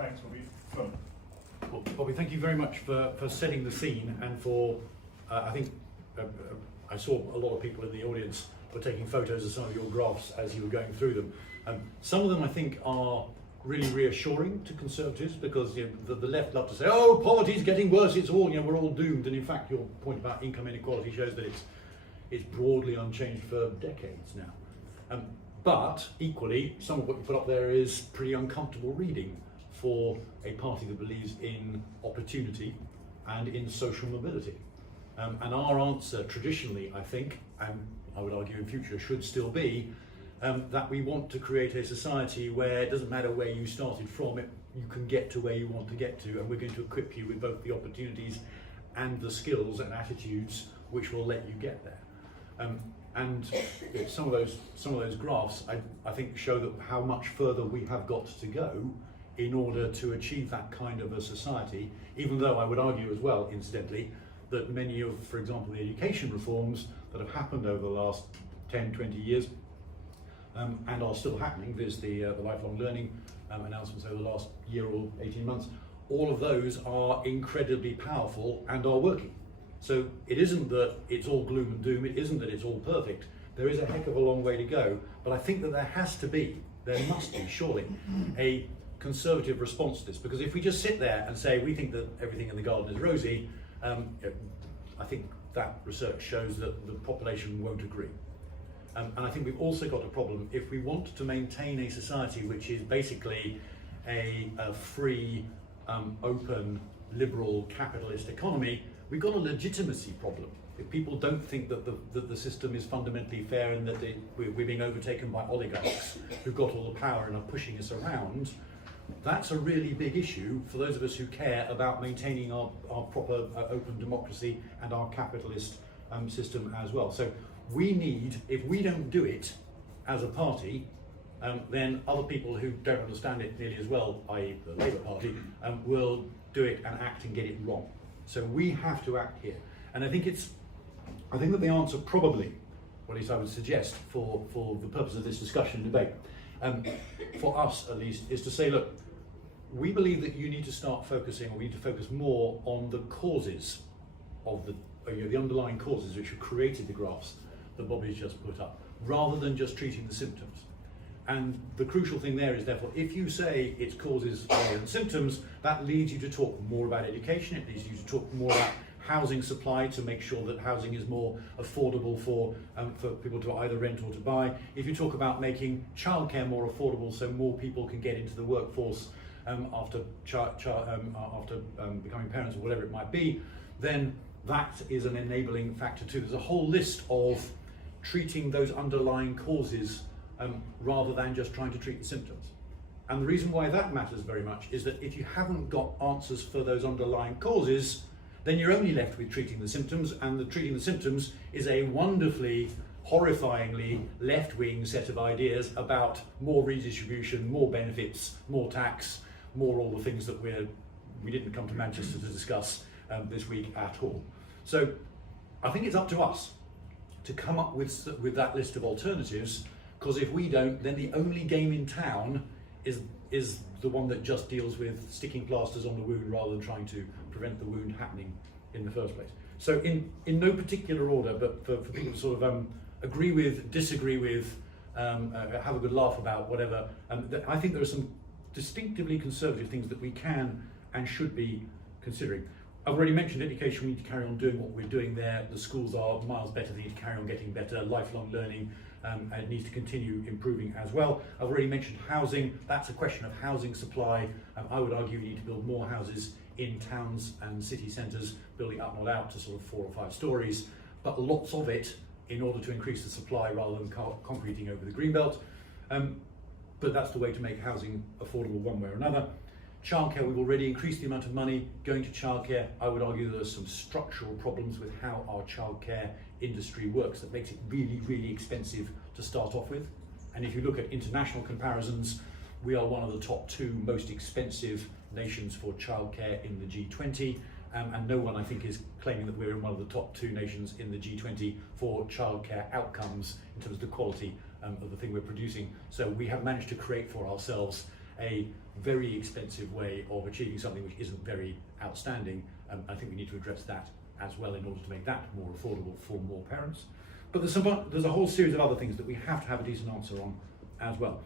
thanks, will be fun. Well, Bobby, thank you very much for setting the scene and for, I think, I saw a lot of people in the audience were taking photos of some of your graphs as you were going through them. Some of them I think are really reassuring to Conservatives because the left love to say, oh, poverty's getting worse, it's all, we're all doomed. And in fact, your point about income inequality shows that it's broadly unchanged for decades now. But equally, some of what you put up there is pretty uncomfortable reading for a party that believes in opportunity and in social mobility. And our answer traditionally, I think, and I would argue in future, should still be that we want to create a society where it doesn't matter where you started from, you can get to where you want to get to, and we're going to equip you with both the opportunities and the skills and attitudes which will let you get there. And some of those graphs, I think, show that how much further we have got to go in order to achieve that kind of a society, even though I would argue as well, incidentally, that many of, for example, the education reforms that have happened over the last 10, 20 years and are still happening, there's the lifelong learning announcements over the last year or 18 months, all of those are incredibly powerful and are working. So it isn't that it's all gloom and doom, it isn't that it's all perfect. There is a heck of a long way to go, but I think that there must be surely, a Conservative response to this, because if we just sit there and say we think that everything in the garden is rosy, I think that research shows that the population won't agree. And I think we've also got a problem if we want to maintain a society which is basically a free, open, liberal, capitalist economy. We've got a legitimacy problem. If people don't think that the system is fundamentally fair and that we're being overtaken by oligarchs who've got all the power and are pushing us around, that's a really big issue for those of us who care about maintaining our proper open democracy and our capitalist system as well. So we need, if we don't do it as a party, then other people who don't understand it nearly as well, i.e. the Labour Party, will do it and act and get it wrong. So we have to act here. And I think that the answer probably, or at least I would suggest for the purpose of this discussion and debate, for us at least, is to say, look, we believe that you need to start focusing, or we need to focus more on the causes of the underlying causes which have created the graphs that Bobby's just put up, rather than just treating the symptoms. And the crucial thing there is, therefore, if you say it's causes rather than symptoms, that leads you to talk more about education, it leads you to talk more about housing supply to make sure that housing is more affordable for people to either rent or to buy. If you talk about making childcare more affordable so more people can get into the workforce after becoming parents or whatever it might be, then that is an enabling factor too. There's a whole list of treating those underlying causes rather than just trying to treat the symptoms. And the reason why that matters very much is that if you haven't got answers for those underlying causes, then you're only left with treating the symptoms, and treating the symptoms is a wonderfully, horrifyingly left-wing set of ideas about more redistribution, more benefits, more tax, more all the things that we didn't come to Manchester to discuss this week at all. So I think it's up to us to come up with that list of alternatives, because if we don't, then the only game in town is the one that just deals with sticking plasters on the wound rather than trying to prevent the wound happening in the first place. So in no particular order, but for people to sort of agree with, disagree with, have a good laugh about, whatever, I think there are some distinctively Conservative things that we can and should be considering. I've already mentioned education, we need to carry on doing what we're doing there. The schools are miles better, they need to carry on getting better. Lifelong learning, it needs to continue improving as well. I've already mentioned housing, that's a question of housing supply. I would argue we need to build more houses in towns and city centres, building up, not out to sort of 4 or 5 stories, but lots of it in order to increase the supply rather than concreting over the greenbelt. But that's the way to make housing affordable one way or another. Childcare, we've already increased the amount of money going to childcare. I would argue there are some structural problems with how our childcare industry works that makes it really, really expensive to start off with. And if you look at international comparisons, we are one of the top 2 most expensive nations for childcare in the G20. And no one, I think, is claiming that we're in one of the top 2 nations in the G20 for childcare outcomes in terms of the quality of the thing we're producing. So we have managed to create for ourselves a very expensive way of achieving something which isn't very outstanding. I think we need to address that as well in order to make that more affordable for more parents. But there's a whole series of other things that we have to have a decent answer on as well.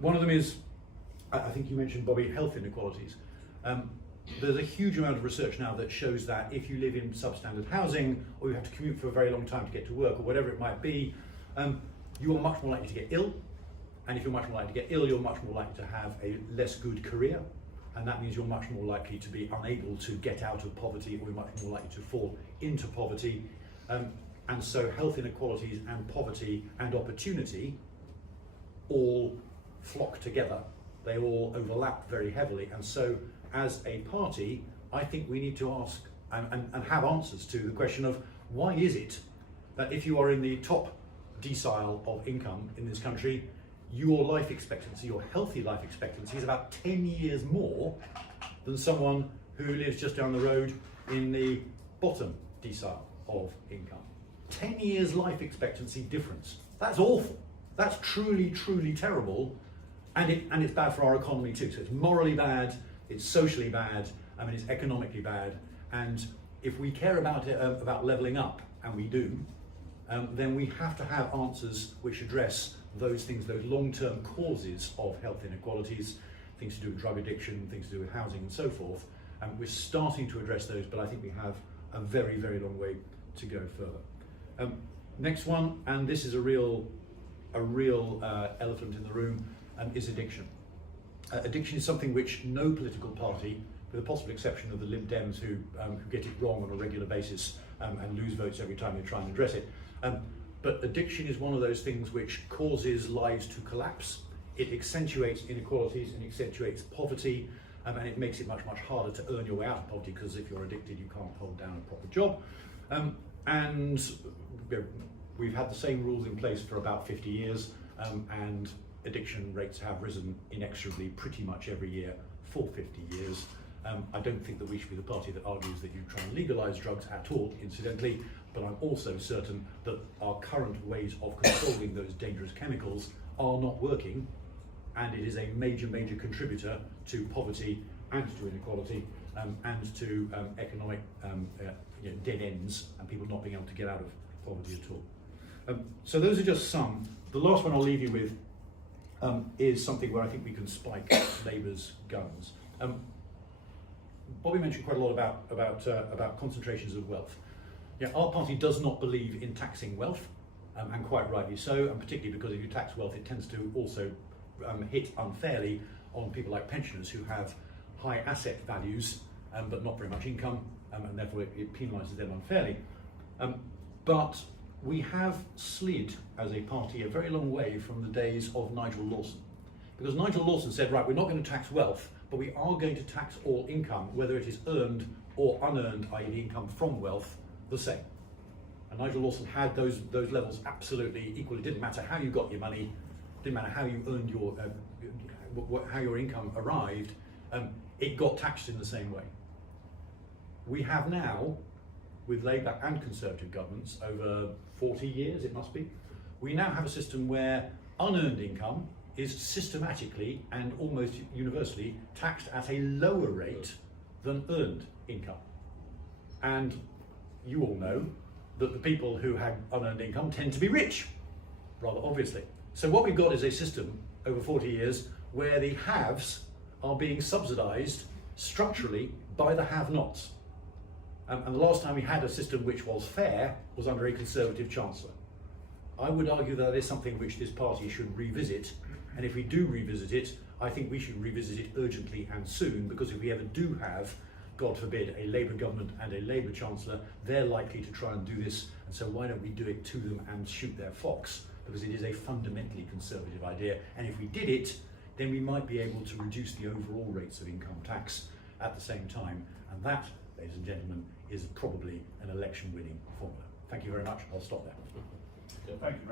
One of them is, I think you mentioned, Bobby, health inequalities. There's a huge amount of research now that shows that if you live in substandard housing, or you have to commute for a very long time to get to work, or whatever it might be, you are much more likely to get ill. And if you're much more likely to get ill, you're much more likely to have a less good career. And that means you're much more likely to be unable to get out of poverty, or you're much more likely to fall into poverty. And so health inequalities and poverty and opportunity all flock together. They all overlap very heavily. And so as a party, I think we need to ask and have answers to the question of why is it that if you are in the top decile of income in this country, your life expectancy, your healthy life expectancy, is about 10 years more than someone who lives just down the road in the bottom decile of income. 10 years life expectancy difference. That's awful. That's truly, truly terrible. And it's bad for our economy too. So it's morally bad, it's socially bad, it's economically bad. And if we care about levelling up, and we do, then we have to have answers which address those things, those long-term causes of health inequalities, things to do with drug addiction, things to do with housing and so forth. And we're starting to address those, but I think we have a very, very long way to go further. Next one, and this is a real elephant in the room, is addiction. Addiction is something which no political party, with the possible exception of the Lib Dems who get it wrong on a regular basis and lose votes every time they try and address it. But addiction is one of those things which causes lives to collapse. It accentuates inequalities and accentuates poverty, and it makes it much, much harder to earn your way out of poverty, because if you're addicted, you can't hold down a proper job. And we've had the same rules in place for about 50 years, and addiction rates have risen inexorably pretty much every year for 50 years. I don't think that we should be the party that argues that you try and legalise drugs at all, incidentally, but I'm also certain that our current ways of controlling those dangerous chemicals are not working, and it is a major, major contributor to poverty and to inequality and to economic dead ends and people not being able to get out of poverty at all. So those are just some. The last one I'll leave you with is something where I think we can spike Labour's guns. Bobby mentioned quite a lot about concentrations of wealth. Yeah, our party does not believe in taxing wealth, and quite rightly so, and particularly because if you tax wealth, it tends to also hit unfairly on people like pensioners who have high asset values but not very much income, and therefore it penalises them unfairly. But we have slid as a party a very long way from the days of Nigel Lawson, because Nigel Lawson said, right, we're not going to tax wealth, but we are going to tax all income, whether it is earned or unearned, i.e. the income from wealth, the same. And Nigel Lawson had those levels absolutely equal. It didn't matter how you got your money, didn't matter how you earned your, how your income arrived, it got taxed in the same way. We have now, with Labour and Conservative governments over 40 years, it must be, we now have a system where unearned income is systematically and almost universally taxed at a lower rate than earned income. And you all know that the people who have unearned income tend to be rich, rather obviously. So what we've got is a system over 40 years where the haves are being subsidised structurally by the have-nots. And the last time we had a system which was fair was under a Conservative Chancellor. I would argue that is something which this party should revisit, and if we do revisit it, I think we should revisit it urgently and soon, because if we ever do have, God forbid, a Labour government and a Labour Chancellor, they're likely to try and do this, and so why don't we do it to them and shoot their fox, because it is a fundamentally Conservative idea, and if we did it, then we might be able to reduce the overall rates of income tax at the same time, and that, ladies and gentlemen, is probably an election-winning formula. Thank you very much. I'll stop there. Thank you very much.